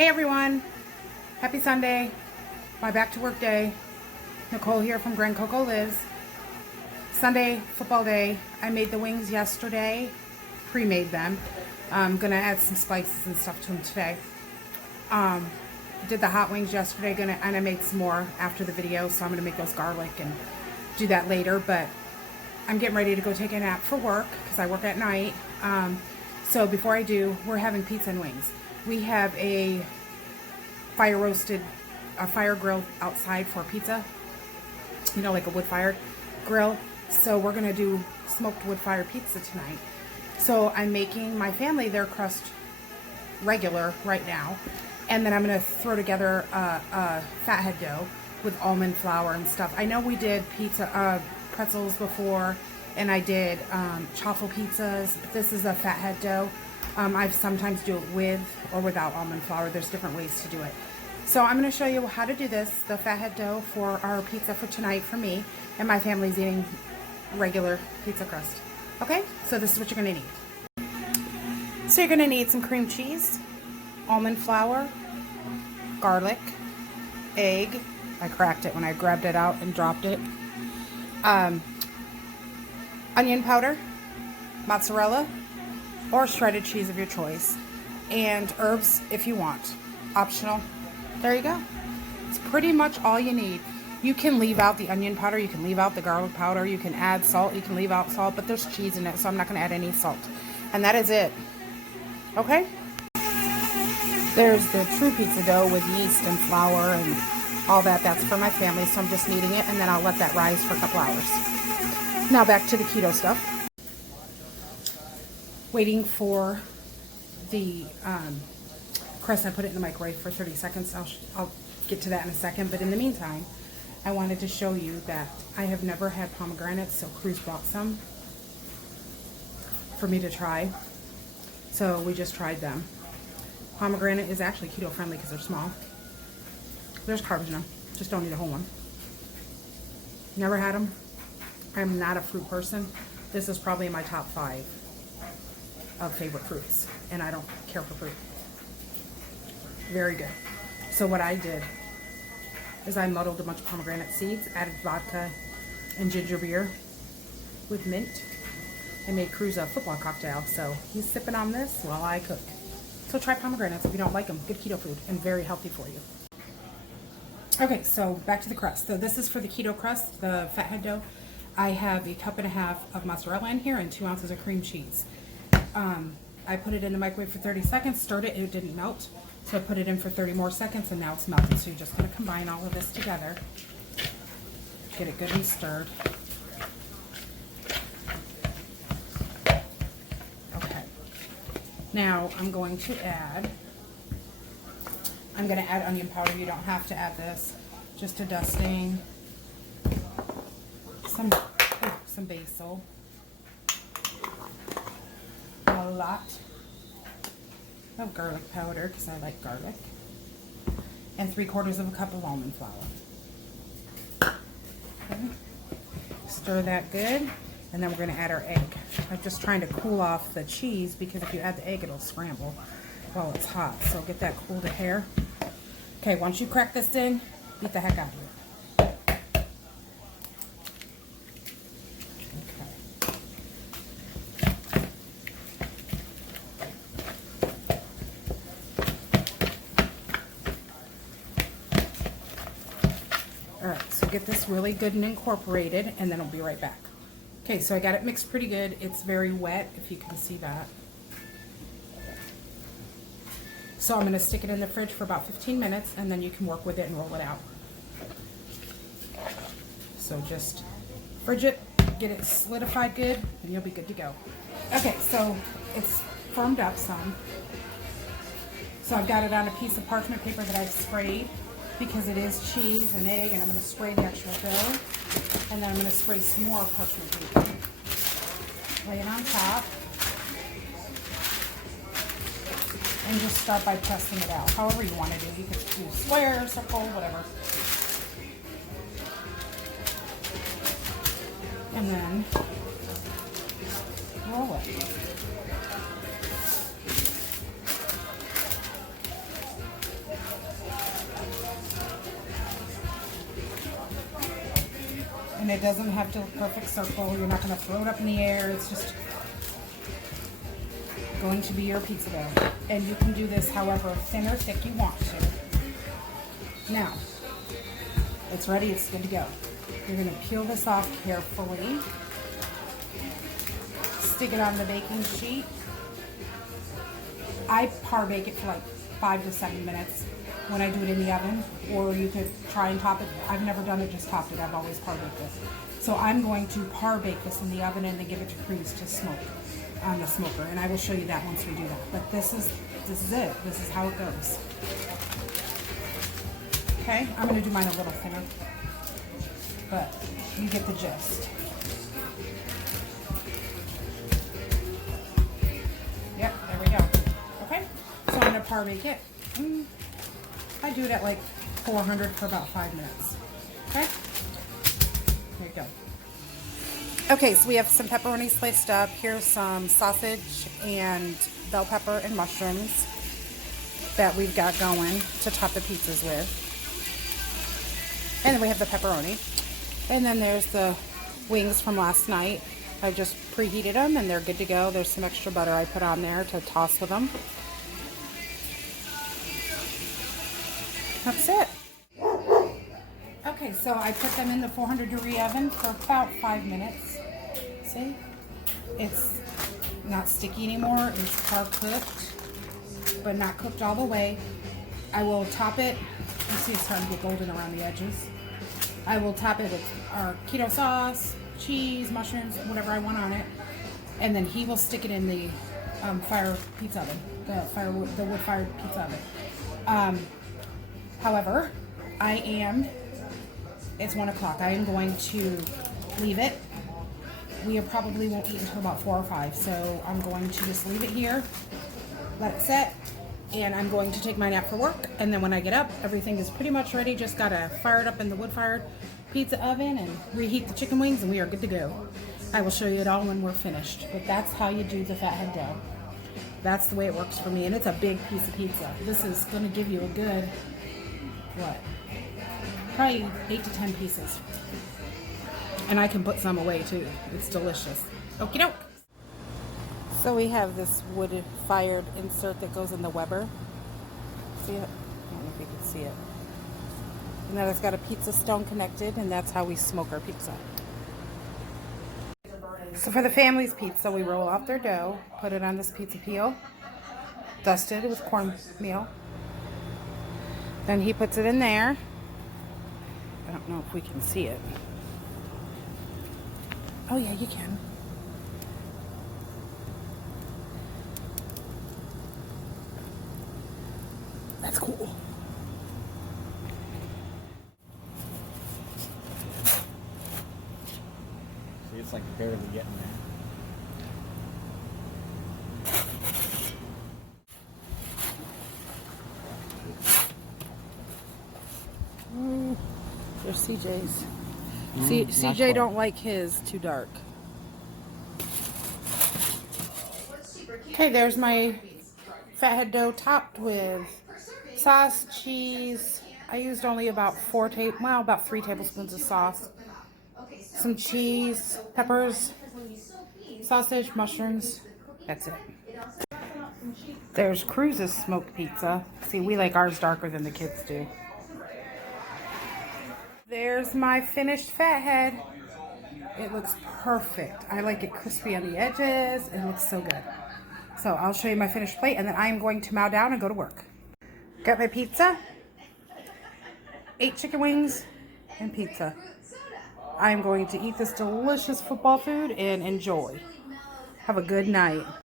Hey everyone, happy Sunday, my back to work day. Nicole here from Grand Coco Lives. Sunday, football day. I made the wings yesterday, pre-made them. I'm gonna add some spices and stuff to them today. Did the hot wings yesterday, and I made some more after the video, so I'm gonna make those garlic and do that later, but I'm getting ready to go take a nap for work because I work at night. So before I do, we're having pizza and wings. We have a fire grill outside for pizza, you know, like a wood-fired grill. So we're gonna do smoked wood-fired pizza tonight. So I'm making my family their crust regular right now, and then I'm gonna throw together a Fathead dough with almond flour and stuff. I know we did pretzels before, and I did chaffle pizzas, but this is a Fathead dough. I sometimes do it with or without almond flour. There's different ways to do it. So I'm going to show you how to do this, the Fathead dough for our pizza for tonight for me, and my family's eating regular pizza crust. Okay, so this is what you're going to need. So you're going to need some cream cheese, almond flour, garlic, egg. I cracked it when I grabbed it out and dropped it. Onion powder, mozzarella, or shredded cheese of your choice, and herbs if you want. Optional. There you go. It's pretty much all you need. You can leave out the onion powder, you can leave out the garlic powder, you can add salt, you can leave out salt, but there's cheese in it, so I'm not going to add any salt. And that is it. Okay? There's the true pizza dough with yeast and flour and all that. That's for my family, so I'm just kneading it, and then I'll let that rise for a couple hours. Now back to the keto stuff. Waiting for the crust. I put it in the microwave for 30 seconds. I'll get to that in a second, but in the meantime, I wanted to show you that I have never had pomegranates, so Cruz bought some for me to try. So we just tried them. Pomegranate is actually keto friendly because they're small. There's carbs in them, just don't eat a whole one. Never had them. I'm not a fruit person. This is probably in my top 5 of favorite fruits, and I don't care for fruit. Very good. So what I did is I muddled a bunch of pomegranate seeds, added vodka and ginger beer with mint, and made Cruz a football cocktail. So he's sipping on this while I cook. So try pomegranates if you don't like them. Good keto food and very healthy for you. Okay, so back to the crust. So this is for the keto crust, the Fathead dough. I have a 1.5 cups of mozzarella in here and 2 ounces of cream cheese. I put it in the microwave for 30 seconds, stirred it, it didn't melt. So I put it in for 30 more seconds, and now it's melted. So you're just going to combine all of this together. Get it good and stirred. Okay. Now I'm going to add onion powder. You don't have to add this. Just a dusting. Some basil. A lot of garlic powder because I like garlic, and 3/4 cup of almond flour. Okay. Stir that good, and then we're going to add our egg. I'm just trying to cool off the cheese because if you add the egg, it'll scramble while it's hot. So get that cool to hair. Okay, once you crack this in, beat the heck out of it. Alright, so get this really good and incorporated, and then I'll be right back. Okay, so I got it mixed pretty good. It's very wet, if you can see that. So I'm going to stick it in the fridge for about 15 minutes, and then you can work with it and roll it out. So just fridge it, get it solidified good, and you'll be good to go. Okay, so it's firmed up some. So I've got it on a piece of parchment paper that I've sprayed, because it is cheese and egg, and I'm going to spray the actual dough, and then I'm going to spray some more parchment paper. Lay it on top, and just start by pressing it out. However you want to do it. You could do square, circle, whatever. And then roll it. And it doesn't have to look perfect circle. You're not going to throw it up in the air. It's just going to be your pizza dough. And you can do this however thin or thick you want to. Now, it's ready. It's good to go. You're going to peel this off carefully. Stick it on the baking sheet. I par bake it for like 5 to 7 minutes when I do it in the oven, or you could try and top it. I've never done it, just topped it. I've always par baked this. So I'm going to par bake this in the oven and then give it to Cruz to smoke on the smoker, and I will show you that once we do that. But this is it. This is how it goes. Okay, I'm going to do mine a little thinner, but you get the gist. Yep, there we go. Okay, so I'm going to par bake it. I do it at like 400 for about 5 minutes. Okay, there you go. Okay, so we have some pepperoni sliced up. Here's some sausage and bell pepper and mushrooms that we've got going to top the pizzas with. And then we have the pepperoni. And then there's the wings from last night. I've just preheated them and they're good to go. There's some extra butter I put on there to toss with them. That's it. Okay, so I put them in the 400-degree oven for about 5 minutes. See? It's not sticky anymore. It's par cooked, but not cooked all the way. I will top it. You see it's starting to get golden around the edges. I will top it with our keto sauce, cheese, mushrooms, whatever I want on it. And then he will stick it in the fire pizza oven, the wood-fired pizza oven. However, it's 1 o'clock. I am going to leave it. We probably won't eat until about 4 or 5, so I'm going to just leave it here, let it set, and I'm going to take my nap for work. And then when I get up, everything is pretty much ready. Just gotta fire it up in the wood-fired pizza oven and reheat the chicken wings, and we are good to go. I will show you it all when we're finished, but that's how you do the Fathead dough. That's the way it works for me, and it's a big piece of pizza. This is gonna give you a good, probably 8 to 10 pieces. And I can put some away too. It's delicious. Okie doke. So we have this wood-fired insert that goes in the Weber. See it? I don't know if you can see it. And then it's got a pizza stone connected, and that's how we smoke our pizza. So for the family's pizza, we roll out their dough, put it on this pizza peel, dust it with cornmeal. Then he puts it in there. I don't know if we can see it. Oh yeah, you can. That's cool. See, it's like barely getting there. There's CJ's. CJ don't like his too dark. Okay, there's my Fathead dough topped with sauce, cheese. I used only about 3 tablespoons of sauce, some cheese, peppers, sausage, mushrooms. That's it. There's Cruz's smoked pizza. See, we like ours darker than the kids do. There's my finished Fathead. It looks perfect. I like it crispy on the edges. It looks so good. So I'll show you my finished plate, and then I am going to mow down and go to work. Got my pizza, 8 chicken wings, and pizza. I am going to eat this delicious football food and enjoy. Have a good night.